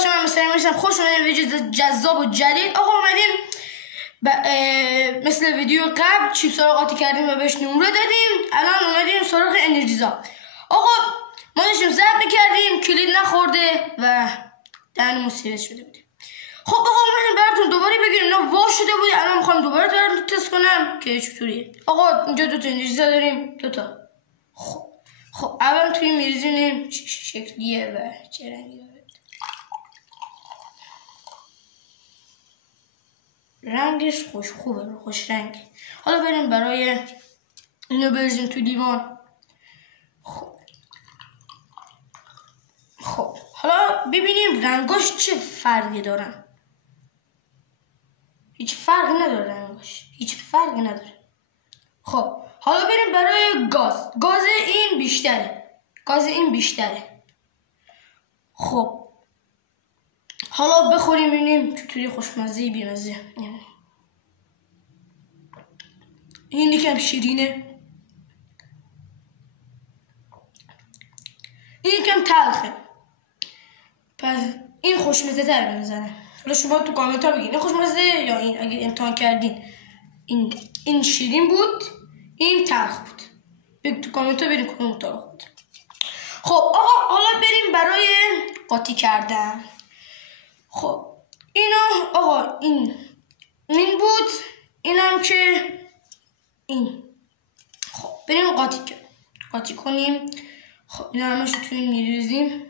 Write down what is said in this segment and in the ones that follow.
شما مثلا خوش اومدین ویدیو جذاب و جدید. آقا اومدیم مثل ویدیو قبل چیپس رو قاطی کردیم و بهش نمره دادیم. الان اومدیم سراغ انرژیزا. آقا ما داشتیم ضبط میکردیم، کلید نخورده و دهنمون سیریز شده بودیم. خب آقا اومدیم براتون دوباره بگیریم. اینا وا شده بود، الان میخوام دوباره براتون تست کنم که چطوریه. آقا اینجا دوتا انرژیزا داریم، دوتا. خب اول توی میریزیم چه شکلیه و چه رنگی داره. رنگش خوش رنگ. حالا بریم برای اینو بریزیم تو لیوان. خب حالا ببینیم رنگاش چه فرقی دارن. هیچ فرقی نداره رنگاش، هیچ فرقی نداره. خب حالا بریم برای گاز این بیشتره. خب حالا بخوریم ببینیم چطوری خوشمزه بیمزه. این یکم شیرینه، این یکم تلخه، پس این خوشمزه تر بنظره. حالا شما تو کامنت ها بگید این خوشمزه یا این. اگه امتحان کردین این شیرین بود این تلخ بود، بگید تو کامنت ها بریم کدوم مطابق بود. خب آقا حالا بریم برای قاطی کردن. خب اینا آقا این بود، اینم که این. خب بریم قاطی کنیم. خب اینا همش توی این میریزیم.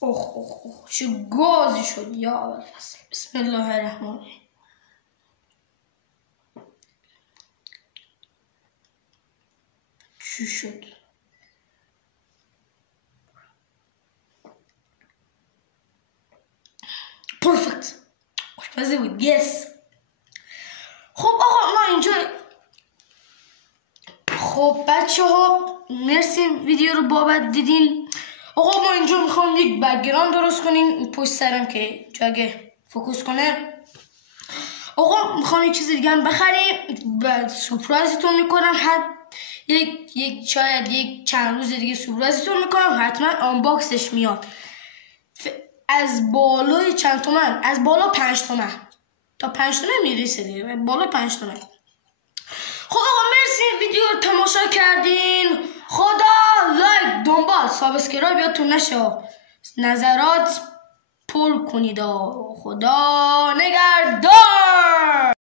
اوه چه گازی شد یا اول فصل. بسم الله الرحمن الرحیم. چی شد؟ پرفکت، خوشمزه بود. یس. خب آقا ما اینجا، خب بچه ها مرسی ویدیو رو بابت دیدین. آقا ما اینجا میخوام یک بک‌گراند درست کنیم پشت سرم که جاگه فوکوس کنه. آقا میخوام یک چیز دیگه هم بخریم و سورپرایزتون میکنم. شاید یک چند روز دیگه سورپرایزتون میکنم. حتما آنباکسش میاد. از بالای چند تومن؟ از بالا 5 تومن تا 5 تومن میرسه دیگه، بالا 5 تومن. خب آقا مرسی ویدیو رو تماشا کردین. خدا لایک دنبال سابسکرایب یادتون نشه. نظرات پر کنید. خدا نگهدار.